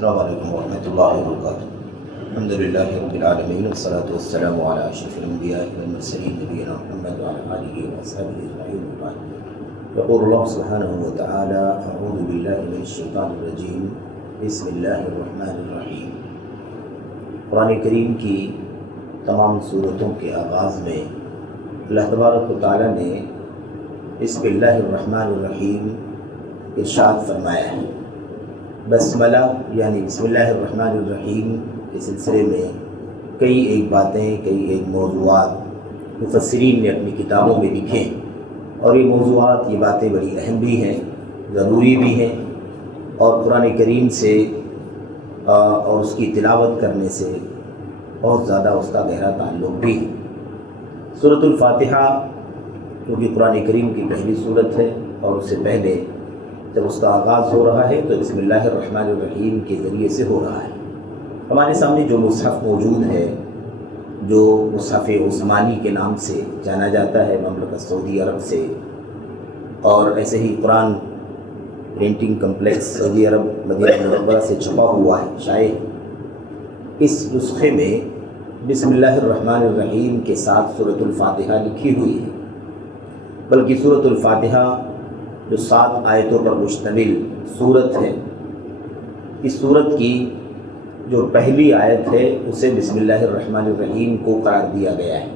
السلام علیکم ورحمۃ اللہ وبرکاتہ۔ الحمد للہ رب العالمین والصلاة والسلام علی اشرف الانبیاء والمرسلین نبینا محمد وعلی آلہ وصحبہ اجمعین۔ یقول اللہ سبحانہ وتعالی اعوذ باللہ من الشیطان الرجیم بسم اللہ الرحمن الرحیم۔ قرآن کریم کی تمام صورتوں کے آغاز میں اللہ تبارک و تعالی نے بسم اللہ الرحمن الرحیم ارشاد فرمایا ہے۔ بسملہ یعنی بسم اللہ الرحمن الرحیم کے سلسلے میں کئی ایک باتیں، کئی ایک موضوعات مفسرین نے اپنی کتابوں میں لکھے، اور یہ موضوعات، یہ باتیں بڑی اہم بھی ہیں، ضروری بھی ہیں، اور قرآن کریم سے اور اس کی تلاوت کرنے سے بہت زیادہ اس کا گہرا تعلق بھی ہے۔ سورۃ الفاتحہ کیونکہ قرآن کریم کی پہلی سورت ہے، اور اس سے پہلے جب اس کا آغاز ہو رہا ہے تو بسم اللہ الرحمن الرحیم کے ذریعے سے ہو رہا ہے۔ ہمارے سامنے جو مصحف موجود ہے، جو مصحف عثمانی کے نام سے جانا جاتا ہے مملکت سعودی عرب سے، اور ایسے ہی قرآن پرنٹنگ کمپلیکس سعودی عرب مدینہ منورہ سے چھپا ہوا ہے شائع، اس نسخے میں بسم اللہ الرحمن الرحیم کے ساتھ سورۃ الفاتحہ لکھی ہوئی ہے، بلکہ سورۃ الفاتحہ جو 7 آیتوں پر مشتمل صورت ہے، اس صورت کی جو پہلی آیت ہے اسے بسم اللہ الرحمن الرحیم کو قرار دیا گیا ہے،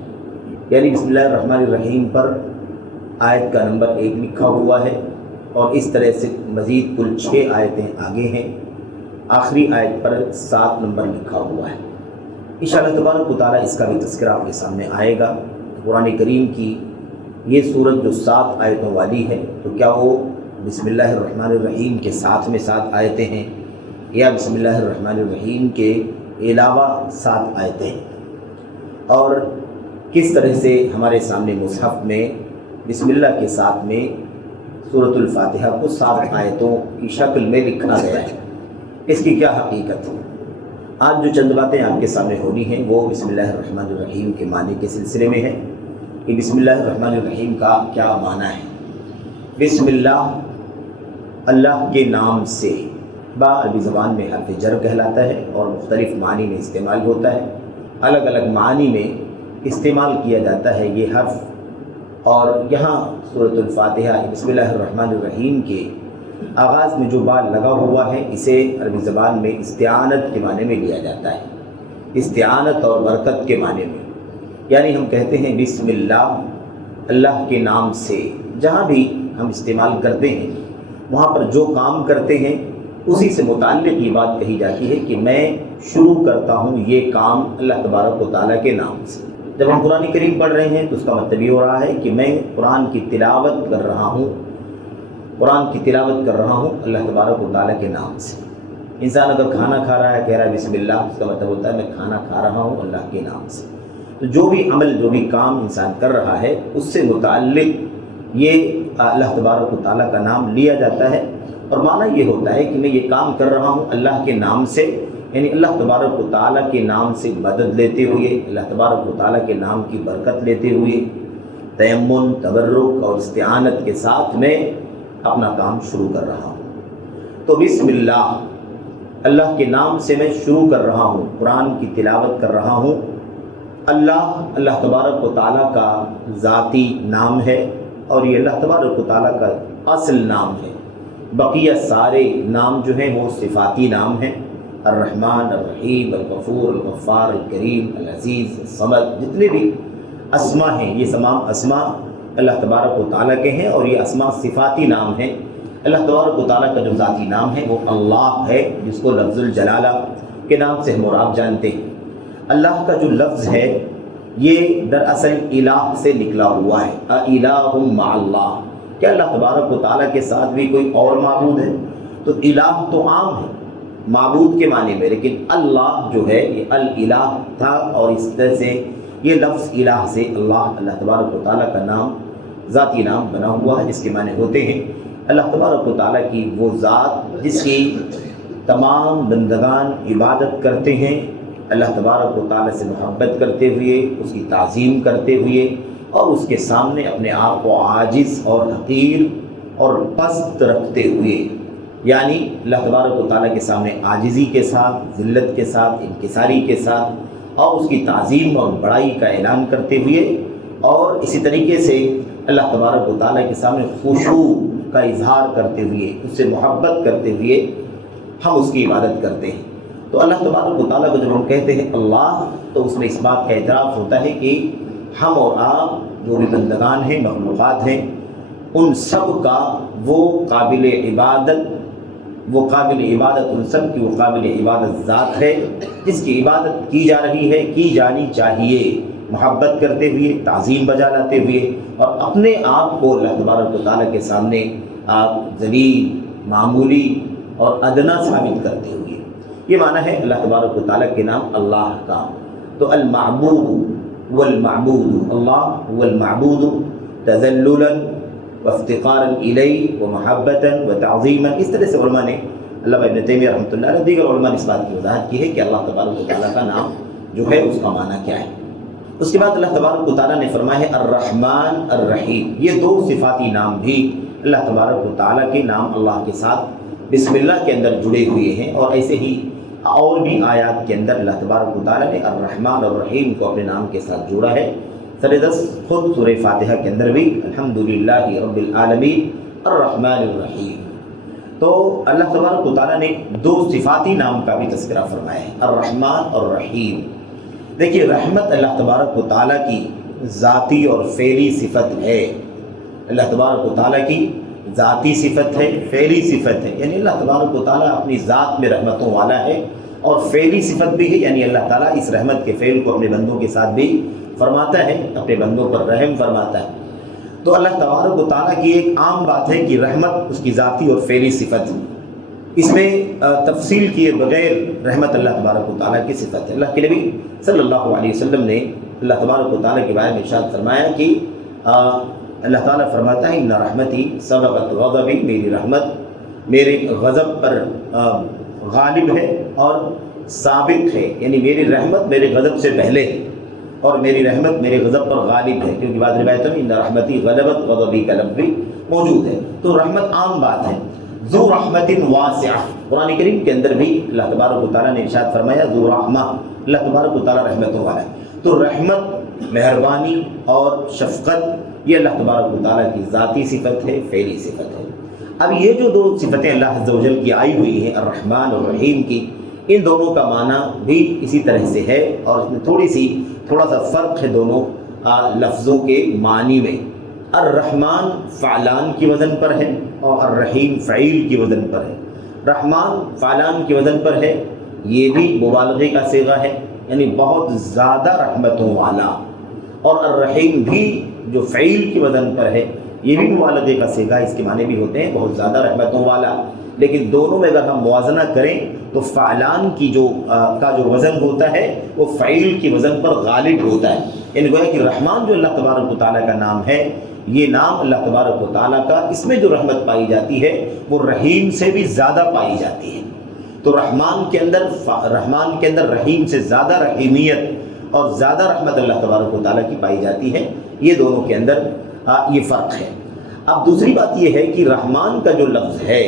یعنی بسم اللہ الرحمن الرحیم پر آیت کا نمبر 1 لکھا ہوا ہے، اور اس طرح سے مزید کل 6 آیتیں آگے ہیں، آخری آیت پر 7 نمبر لکھا ہوا ہے۔ انشاءاللہ تبارک و تعالیٰ اس کا بھی تذکرہ آپ کے سامنے آئے گا۔ قرآن کریم کی یہ صورت جو 7 آیتوں والی ہے، تو کیا وہ بسم اللہ الرحمن الرحیم کے ساتھ میں 7 آیتیں ہیں، یا بسم اللہ الرحمن الرحیم کے علاوہ 7 آیتیں ہیں، اور کس طرح سے ہمارے سامنے مصحف میں بسم اللہ کے ساتھ میں سورۃ الفاتحہ کو 7 آیتوں کی شکل میں لکھا گیا ہے، اس کی کیا حقیقت ہے؟ آج جو چند باتیں آپ کے سامنے ہونی ہیں وہ بسم اللہ الرحمن الرحیم کے معنی کے سلسلے میں ہے کہ بسم اللہ الرحمن الرحیم کا کیا معنی ہے۔ بسم اللہ، اللہ کے نام سے، با عربی زبان میں حرف جر کہلاتا ہے اور مختلف معنی میں استعمال ہوتا ہے، الگ الگ معنی میں استعمال کیا جاتا ہے یہ حرف، اور یہاں سورۃ الفاتحہ بسم اللہ الرحمن الرحیم کے آغاز میں جو با لگا ہوا ہے اسے عربی زبان میں استعانت کے معنی میں لیا جاتا ہے، استعانت اور برکت کے معنی میں، یعنی ہم کہتے ہیں بسم اللہ، اللہ کے نام سے۔ جہاں بھی ہم استعمال کرتے ہیں وہاں پر جو کام کرتے ہیں اسی سے متعلق یہ بات کہی جاتی ہے کہ میں شروع کرتا ہوں یہ کام اللہ تبارک و تعالیٰ کے نام سے۔ جب ہم قرآن کریم پڑھ رہے ہیں تو اس کا مطلب یہ ہو رہا ہے کہ میں قرآن کی تلاوت کر رہا ہوں، قرآن کی تلاوت کر رہا ہوں اللہ تبارک و تعالیٰ کے نام سے۔ انسان اگر کھانا کھا رہا ہے کہہ رہا ہے بسم اللہ، اس کا مطلب ہوتا ہے میں کھانا کھا رہا ہوں اللہ کے نام سے۔ تو جو بھی عمل، جو بھی کام انسان کر رہا ہے اس سے متعلق یہ اللہ تبارک و تعالیٰ کا نام لیا جاتا ہے، اور معنی یہ ہوتا ہے کہ میں یہ کام کر رہا ہوں اللہ کے نام سے، یعنی اللہ تبارک و تعالیٰ کے نام سے مدد لیتے ہوئے، اللہ تبارک و تعالیٰ کے نام کی برکت لیتے ہوئے، تیمن، تبرک اور استعانت کے ساتھ میں اپنا کام شروع کر رہا ہوں۔ تو بسم اللہ، اللہ کے نام سے میں شروع کر رہا ہوں، قرآن کی تلاوت کر رہا ہوں۔ اللہ تبارک و تعالیٰ کا ذاتی نام ہے، اور یہ اللہ تبارک و تعالیٰ کا اصل نام ہے۔ بقیہ سارے نام جو ہیں وہ صفاتی نام ہیں، الرحمن، الرحیم، الغفور، الغفار، الکریم، العزیز، الصمد، جتنے بھی اسما ہیں یہ تمام اسما اللہ تبارک و تعالیٰ کے ہیں، اور یہ اسما صفاتی نام ہیں۔ اللہ تبارک و تعالیٰ کا جو ذاتی نام ہے وہ اللہ ہے، جس کو لفظ الجلالہ کے نام سے ہم اور آپ جانتے ہیں۔ اللہ کا جو لفظ ہے یہ دراصل الہ سے نکلا ہوا ہے، الہ مع اللہ، کیا اللہ تبارک و تعالیٰ کے ساتھ بھی کوئی اور معبود ہے؟ تو الہ تو عام ہے معبود کے معنی میں، لیکن اللہ جو ہے یہ الہ تھا، اور اس طرح سے یہ لفظ الہ سے اللہ تبارک و تعالیٰ کا نام، ذاتی نام بنا ہوا ہے، جس کے معنی ہوتے ہیں اللہ تبارک و تعالیٰ کی وہ ذات جس کی تمام بندگان عبادت کرتے ہیں، اللہ تبارک و تعالیٰ سے محبت کرتے ہوئے، اس کی تعظیم کرتے ہوئے، اور اس کے سامنے اپنے آپ کو عاجز اور حقیر اور پست رکھتے ہوئے، یعنی اللہ تبارک و تعالیٰ کے سامنے عاجزی کے ساتھ، ذلت کے ساتھ، انکساری کے ساتھ اور اس کی تعظیم اور بڑائی کا اعلان کرتے ہوئے، اور اسی طریقے سے اللہ تبارک و تعالیٰ کے سامنے خشوع کا اظہار کرتے ہوئے، اس سے محبت کرتے ہوئے ہم اس کی عبادت کرتے ہیں۔ تو اللہ تبارک و تعالیٰ کو جب ہم کہتے ہیں اللہ، تو اس میں اس بات کا اعتراف ہوتا ہے کہ ہم اور آپ جو بھی بندگان ہیں، مخلوقات ہیں، ان سب کا وہ قابل عبادت ان سب کی وہ قابل عبادت ذات ہے جس کی عبادت کی جا رہی ہے، کی جانی چاہیے، محبت کرتے ہوئے، تعظیم بجا لاتے ہوئے، اور اپنے آپ کو اللہ تبارک و تعالیٰ کے سامنے آپ ذلیل، معمولی اور ادنا ثابت کرتے ہوئے۔ یہ معنی ہے اللہ تبارک و تعالیٰ کے نام اللہ کا۔ تو المعبود والمعبود، اللہ هو المعبود تذللا وافتقارا الیہ ومحبتا وتعظیما۔ اس طرح سے علماء نے، علامہ ابن تیمیہ رحمۃ اللہ علیہ، دیگر علماء نے اس بات کی وضاحت کی ہے کہ اللہ تبارک و تعالیٰ کا نام جو ہے اس کا معنی کیا ہے۔ اس کے بعد اللہ تبارک و تعالیٰ نے فرمایا ہے الرحمن الرحیم۔ یہ دو صفاتی نام بھی اللہ تبارک و تعالیٰ کے نام اللہ کے ساتھ بسم اللہ کے اندر جڑے ہوئے ہیں، اور ایسے ہی اور بھی آیات کے اندر اللہ تبارک و تعالیٰ نے الرحمن الرحیم کو اپنے نام کے ساتھ جوڑا ہے۔ سردس خود سورہ فاتحہ کے اندر بھی الحمدللہ رب العالمین الرحمن الرحیم۔ تو اللہ تبارک و تعالیٰ نے دو صفاتی نام کا بھی تذکرہ فرمایا ہے، الرحمن اور الرحیم۔ دیکھیے، رحمت اللہ تبارک و تعالیٰ کی ذاتی اور فعلی صفت ہے۔ اللہ تبارک و تعالیٰ کی ذاتی صفت ہے، فعلی صفت ہے، یعنی اللہ تبارک و تعالیٰ اپنی ذات میں رحمتوں والا ہے، اور فعلی صفت بھی ہے، یعنی اللہ تعالیٰ اس رحمت کے فعل کو اپنے بندوں کے ساتھ بھی فرماتا ہے، اپنے بندوں پر رحم فرماتا ہے۔ تو اللہ تبارک و تعالیٰ کی ایک عام بات ہے کہ رحمت اس کی ذاتی اور فعلی صفت ہے، اس میں تفصیل کیے بغیر رحمت اللہ تبارک و تعالیٰ کی صفت ہے۔ اللہ کے نبی صلی اللہ علیہ وسلم نے اللہ تبارک و تعالیٰ کے بارے میں ارشاد فرمایا کہ اللہ تعالیٰ فرماتا ہے ان رحمتی سبقت غضبی، میری رحمت میرے غضب پر غالب ہے اور سابق ہے، یعنی میری رحمت میرے غضب سے پہلے ہے، اور میری رحمت میرے غضب پر غالب ہے، کیونکہ بعض روایتوں میں ان رحمتی غلبت غضبی کا لفظ بھی موجود ہے۔ تو رحمت عام بات ہے۔ ذو رحمت واسعہ، قرآن کریم کے اندر بھی اللہ تبارک و تعالیٰ نے ارشاد فرمایا ذو رحمہ، اللہ تبارک و تعالیٰ رحمتوں والا ہے۔ تو رحمت، مہربانی اور شفقت یہ اللہ تبارک و تعالیٰ کی ذاتی صفت ہے، فعلی صفت ہے۔ اب یہ جو دو صفتیں اللہ عز و جل کی آئی ہوئی ہیں، الرحمن اور الرحیم کی، ان دونوں کا معنی بھی اسی طرح سے ہے، اور اس میں تھوڑا سا فرق ہے دونوں لفظوں کے معنی میں۔ الرحمن فعلان کی وزن پر ہے، اور الرحیم فعیل کی وزن پر ہے۔ رحمان فعلان کی وزن پر ہے، یہ بھی مبالغے کا صیغہ ہے، یعنی بہت زیادہ رحمتوں والا، اور الرحیم بھی جو فعیل کی وزن پر ہے یہ بھی مبالغے کا صیغہ، اس کے معنی بھی ہوتے ہیں بہت زیادہ رحمتوں والا۔ لیکن دونوں میں اگر ہم موازنہ کریں تو فعلان کی جو وزن ہوتا ہے وہ فعیل کی وزن پر غالب ہوتا ہے، یعنی گویا کہ رحمان جو اللہ تبارک و تعالیٰ کا نام ہے، یہ نام اللہ تبارک و تعالیٰ کا، اس میں جو رحمت پائی جاتی ہے وہ رحیم سے بھی زیادہ پائی جاتی ہے۔ تو رحمان کے اندر رحیم سے زیادہ رحیمیت اور زیادہ رحمت اللہ تبارک و تعالیٰ کی پائی جاتی ہے، یہ دونوں کے اندر یہ فرق ہے۔ اب دوسری بات یہ ہے کہ رحمان کا جو لفظ ہے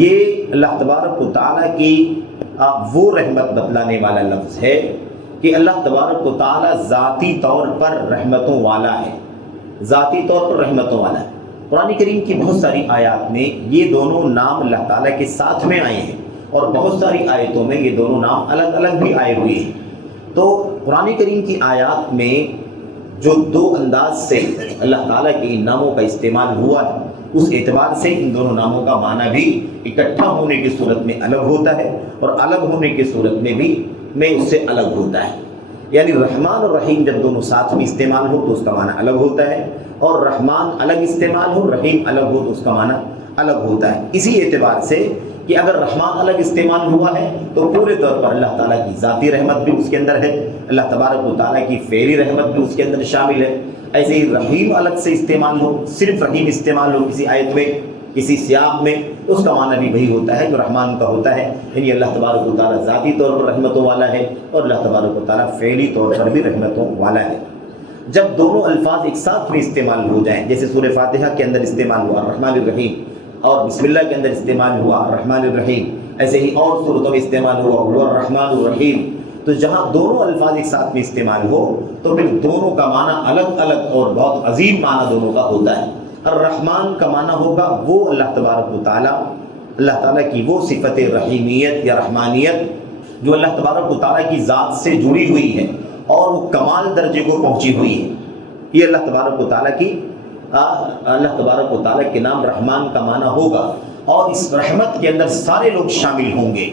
یہ اللہ تبارک و تعالیٰ کی وہ رحمت بتلانے والا لفظ ہے کہ اللہ تبارک و تعالیٰ ذاتی طور پر رحمتوں والا ہے، ذاتی طور پر رحمتوں والا ہے۔ قرآن کریم کی بہت ساری آیات میں یہ دونوں نام اللہ تعالیٰ کے ساتھ میں آئے ہیں، اور بہت ساری آیتوں میں یہ دونوں نام الگ الگ بھی آئے ہوئے ہیں۔ تو قرآن کریم کی آیات میں جو دو انداز سے اللہ تعالیٰ کے ان ناموں کا استعمال ہوا ہے، اس اعتبار سے ان دونوں ناموں کا معنی بھی اکٹھا ہونے کی صورت میں الگ ہوتا ہے، اور الگ ہونے کی صورت میں بھی اس سے الگ ہوتا ہے۔ یعنی رحمان اور رحیم جب دونوں ساتھ میں استعمال ہو تو اس کا معنی الگ ہوتا ہے، اور رحمان الگ استعمال ہو، رحیم الگ ہو تو اس کا معنی الگ ہوتا ہے۔ اسی اعتبار سے کہ اگر رحمان الگ استعمال ہوا ہے تو پورے طور پر اللہ تعالیٰ کی ذاتی رحمت بھی اس کے اندر ہے، اللہ تبارک و تعالیٰ کی فعلی رحمت بھی اس کے اندر شامل ہے۔ ایسے ہی رحیم الگ سے استعمال ہو، صرف رحیم استعمال ہو کسی آیت میں، کسی سیاق میں، تو اس کا معنی بھی وہی ہوتا ہے جو رحمان کا ہوتا ہے، یعنی اللہ تبارک و تعالیٰ ذاتی طور پر رحمتوں والا ہے، اور اللہ تبارک و تعالیٰ فعلی طور پر بھی رحمتوں والا ہے۔ جب دونوں الفاظ ایک ساتھ میں استعمال ہو جائیں، جیسے سورہ فاتحہ کے اندر استعمال ہوا الرحمن الرحیم، اور بسم اللہ کے اندر استعمال ہوا الرحمن الرحیم، ایسے ہی اور صورتوں میں استعمال ہوا هو الرحمن الرحیم، تو جہاں دونوں الفاظ ایک ساتھ میں استعمال ہو تو پھر دونوں کا معنی الگ الگ اور بہت عظیم معنی دونوں کا ہوتا ہے۔ الرحمن کا معنی ہوگا وہ اللہ تبارک و تعالیٰ، اللہ تعالیٰ کی وہ صفت رحیمیت یا رحمانیت جو اللہ تبارک و تعالیٰ کی ذات سے جڑی ہوئی ہے اور وہ کمال درجے کو پہنچی ہوئی ہے۔ یہ اللہ تبارک و تعالیٰ کی اللہ تبارک و تعالیٰ کے نام رحمان کا معنی ہوگا، اور اس رحمت کے اندر سارے لوگ شامل ہوں گے،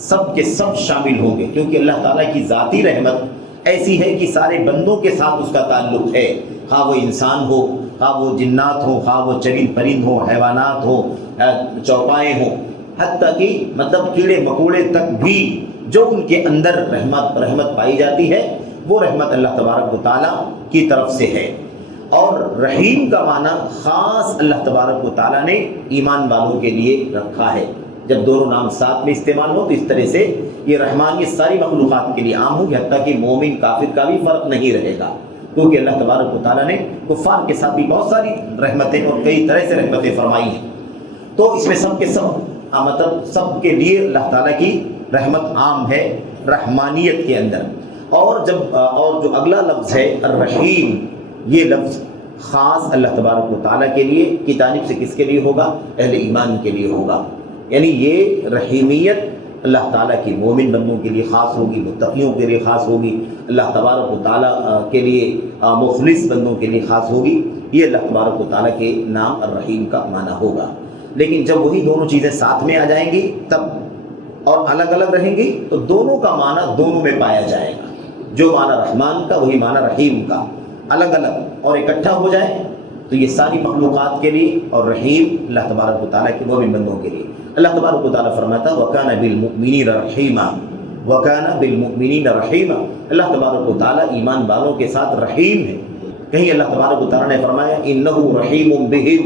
سب کے سب شامل ہوں گے، کیونکہ اللہ تعالیٰ کی ذاتی رحمت ایسی ہے کہ سارے بندوں کے ساتھ اس کا تعلق ہے، خواہ وہ انسان ہو، خواہ وہ جنات ہو، خواہ وہ چرند پرند ہو، حیوانات ہو، چوپائے ہوں، حتیٰ کہ مطلب کیڑے مکوڑے تک بھی جو ان کے اندر رحمت پائی جاتی ہے وہ رحمت اللہ تبارک و تعالیٰ کی طرف سے ہے۔ اور رحیم کا معنی خاص اللہ تبارک و تعالیٰ نے ایمان والوں کے لیے رکھا ہے۔ جب دونوں نام ساتھ میں استعمال ہو تو اس طرح سے یہ رحمان یہ ساری مخلوقات کے لیے عام ہوگی، حتیٰ کہ مومن کافر کا بھی فرق نہیں رہے گا، کیونکہ اللہ تبارک و تعالیٰ نے کفار کے ساتھ بھی بہت ساری رحمتیں اور کئی طرح سے رحمتیں فرمائی ہیں، تو اس میں سب کے سب مطلب سب کے لیے اللہ تعالیٰ کی رحمت عام ہے رحمانیت کے اندر۔ اور جو اگلا لفظ ہے الرحیم، یہ لفظ خاص اللہ تبارک و تعالیٰ کے لیے کی جانب سے کس کے لیے ہوگا؟ اہل ایمان کے لیے ہوگا، یعنی یہ رحیمیت اللہ تعالیٰ کی مومن بندوں کے لیے خاص ہوگی، متقیوں کے لیے خاص ہوگی، اللہ تبارک و تعالیٰ کے لیے مخلص بندوں کے لیے خاص ہوگی۔ یہ اللہ تبارک و تعالیٰ کے نام الرحیم کا معنی ہوگا۔ لیکن جب وہی دونوں چیزیں ساتھ میں آ جائیں گی تب اور الگ الگ رہیں گی تو دونوں کا معنی دونوں میں پایا جائے گا، جو معنی رحمان کا وہی معنی رحیم کا، الگ الگ اور اکٹھا ہو جائے تو یہ ساری مخلوقات کے لیے، اور رحیم اللہ تبارک و تعالیٰ کے مومن بندوں کے لیے۔ اللہ تبارک و تعالیٰ فرماتا وَكَانَ بِالْمُؤْمِنِينَ رَحِيمًا، وَكَانَ بِالْمُؤْمِنِينَ رَحِيمًا، اللہ تبارک و تعالیٰ ایمان والوں کے ساتھ رحیم ہے۔ کہیں اللہ تبارک و تعالیٰ نے فرمایا إِنَّهُ رَحِيمٌ بِهِمْ،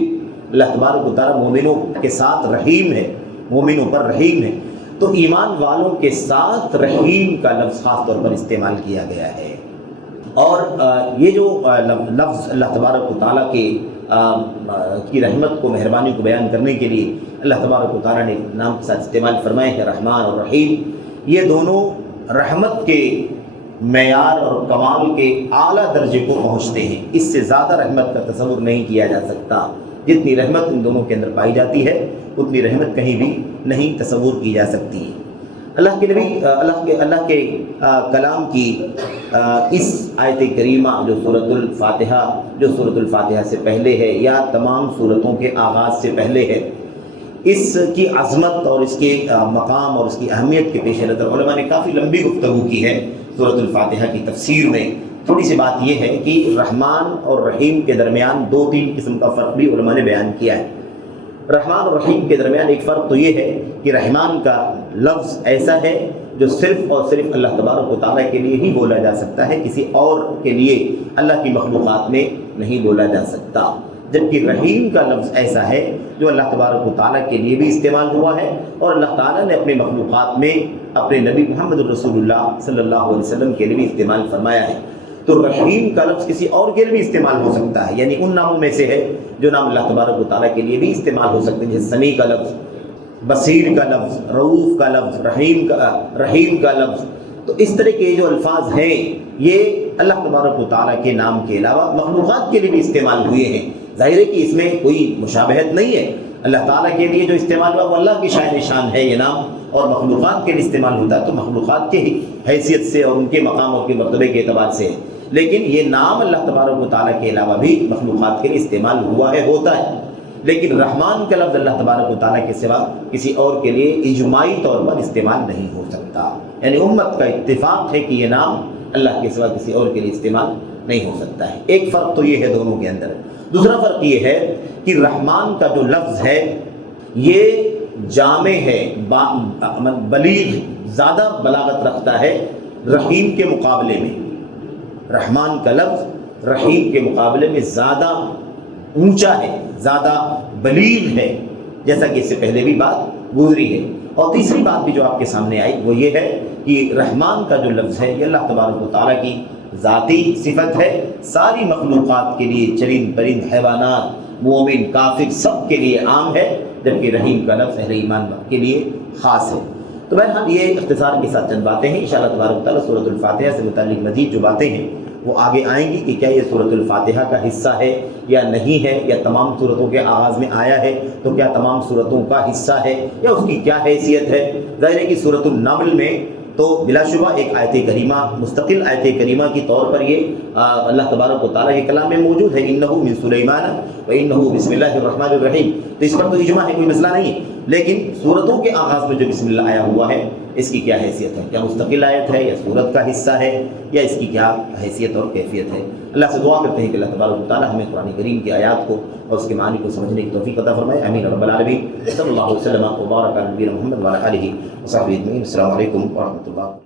اللہ تبارک و تعالیٰ مومنوں کے ساتھ رحیم ہے، مومنوں پر رحیم ہے، تو ایمان والوں کے ساتھ رحیم کا لفظ خاص طور پر استعمال کیا گیا ہے۔ اور یہ جو لفظ اللہ تبارک و تعالیٰ کی رحمت کو، مہربانی کو بیان کرنے کے لیے اللہ تبارک و تعالیٰ نے نام کے ساتھ استعمال فرمائے ہیں رحمان اور رحیم، یہ دونوں رحمت کے معیار اور کمال کے اعلیٰ درجے کو پہنچتے ہیں۔ اس سے زیادہ رحمت کا تصور نہیں کیا جا سکتا، جتنی رحمت ان دونوں کے اندر پائی جاتی ہے اتنی رحمت کہیں بھی نہیں تصور کی جا سکتی۔ اللہ کے نبی اللہ کے کلام کی اس آیت کریمہ جو سورۃ الفاتحہ سے پہلے ہے یا تمام سورتوں کے آغاز سے پہلے ہے، اس کی عظمت اور اس کے مقام اور اس کی اہمیت کے پیش نظر علماء نے کافی لمبی گفتگو کی ہے۔ سورۃ الفاتحہ کی تفسیر میں تھوڑی سی بات یہ ہے کہ رحمان اور رحیم کے درمیان 2-3 قسم کا فرق بھی علماء نے بیان کیا ہے۔ رحمان اور رحیم کے درمیان ایک فرق تو یہ ہے کہ رحمان کا لفظ ایسا ہے جو صرف اور صرف اللہ تبارک و تعالیٰ کے لیے ہی بولا جا سکتا ہے، کسی اور کے لیے اللہ کی مخلوقات میں نہیں بولا جا سکتا، جبکہ رحیم کا لفظ ایسا ہے جو اللہ تبارک و تعالیٰ کے لیے بھی استعمال ہوا ہے، اور اللہ تعالیٰ نے اپنے مخلوقات میں اپنے نبی محمد رسول اللہ صلی اللہ علیہ وسلم کے لیے بھی استعمال فرمایا ہے۔ تو رحیم کا لفظ کسی اور کے لیے بھی استعمال ہو سکتا ہے، یعنی ان ناموں میں سے ہے جو نام اللہ تبارک و تعالیٰ کے لیے بھی استعمال ہو سکتے ہیں، جیسے سمیع کا لفظ، بصیر کا لفظ، رؤوف کا لفظ، رحیم کا لفظ۔ تو اس طرح کے جو الفاظ ہیں یہ اللہ تبارک و تعالیٰ کے نام کے علاوہ مخلوقات کے لیے بھی استعمال ہوئے ہیں۔ ظاہر ہے کہ اس میں کوئی مشابہت نہیں ہے، اللہ تعالیٰ کے لیے جو استعمال ہوا وہ اللہ کی شان ہے یہ نام، اور مخلوقات کے لیے استعمال ہوتا ہے تو مخلوقات کے حیثیت سے اور ان کے مقام اور کے مرتبے کے اعتبار سے ہے، لیکن یہ نام اللہ تبارک و تعالیٰ کے علاوہ بھی مخلوقات کے لیے استعمال ہوا ہے، ہوتا ہے۔ لیکن رحمان کا لفظ اللہ تبارک و تعالیٰ کے سوا کسی اور کے لیے اجماعی طور پر استعمال نہیں ہو سکتا، یعنی امت کا اتفاق ہے کہ یہ نام اللہ کے سوا کسی اور کے لیے استعمال نہیں ہو سکتا ہے۔ ایک فرق تو یہ ہے دونوں کے اندر۔ دوسرا فرق یہ ہے کہ رحمان کا جو لفظ ہے یہ جامع ہے، بلیغ، زیادہ بلاغت رکھتا ہے رحیم کے مقابلے میں۔ رحمان کا لفظ رحیم کے مقابلے میں زیادہ اونچا ہے، زیادہ بلیغ ہے، جیسا کہ اس سے پہلے بھی بات گزری ہے۔ اور تیسری بات بھی جو آپ کے سامنے آئی وہ یہ ہے کہ رحمان کا جو لفظ ہے یہ اللہ تبارک و تعالیٰ کی ذاتی صفت ہے، ساری مخلوقات کے لیے، چرند پرند، حیوانات، مومن، کافر، سب کے لیے عام ہے، جبکہ رحیم کا لفظ اہل ایمان کے لیے خاص ہے۔ تو بہرحال یہ اختصار کے ساتھ چند باتیں ہیں، انشاءاللہ تبارک و تعالیٰ سورۃ الفاتحہ سے متعلق مزید جو باتیں ہیں وہ آگے آئیں گی کہ کیا یہ سورۃ الفاتحہ کا حصہ ہے یا نہیں ہے، یا تمام صورتوں کے آغاز میں آیا ہے تو کیا تمام صورتوں کا حصہ ہے، یا اس کی کیا حیثیت ہے۔ ظاہر ہے کہ سورۃ النمل میں تو بلا شبہ ایک آیت کریمہ، مستقل آیت کریمہ کی طور پر یہ اللہ تبارک و تعالیٰ کے کلام میں موجود ہے، انہ من سلیمان و انہ بسم اللہ الرحمن الرحیم، تو اس پر تو اجماع ہے، کوئی مسئلہ نہیں ہے۔ لیکن صورتوں کے آغاز میں جو بسم اللہ آیا ہوا ہے اس کی کیا حیثیت ہے، کیا مستقل آیت ہے یا صورت کا حصہ ہے، یا اس کی کیا حیثیت اور کیفیت ہے۔ اللہ سے دعا کرتے ہیں کہ اللہ تبارک و تعالیٰ ہمیں قرآن کریم کی آیات کو اور اس کے معنی کو سمجھنے کی توفیق عطا فرمائے، آمین رب العالمین۔ صلی اللہ علیہ وسلم و بارک علی نبینا محمد و علی آلہ و صحبہ اجمعین۔ السلام علیکم ورحمۃ اللہ۔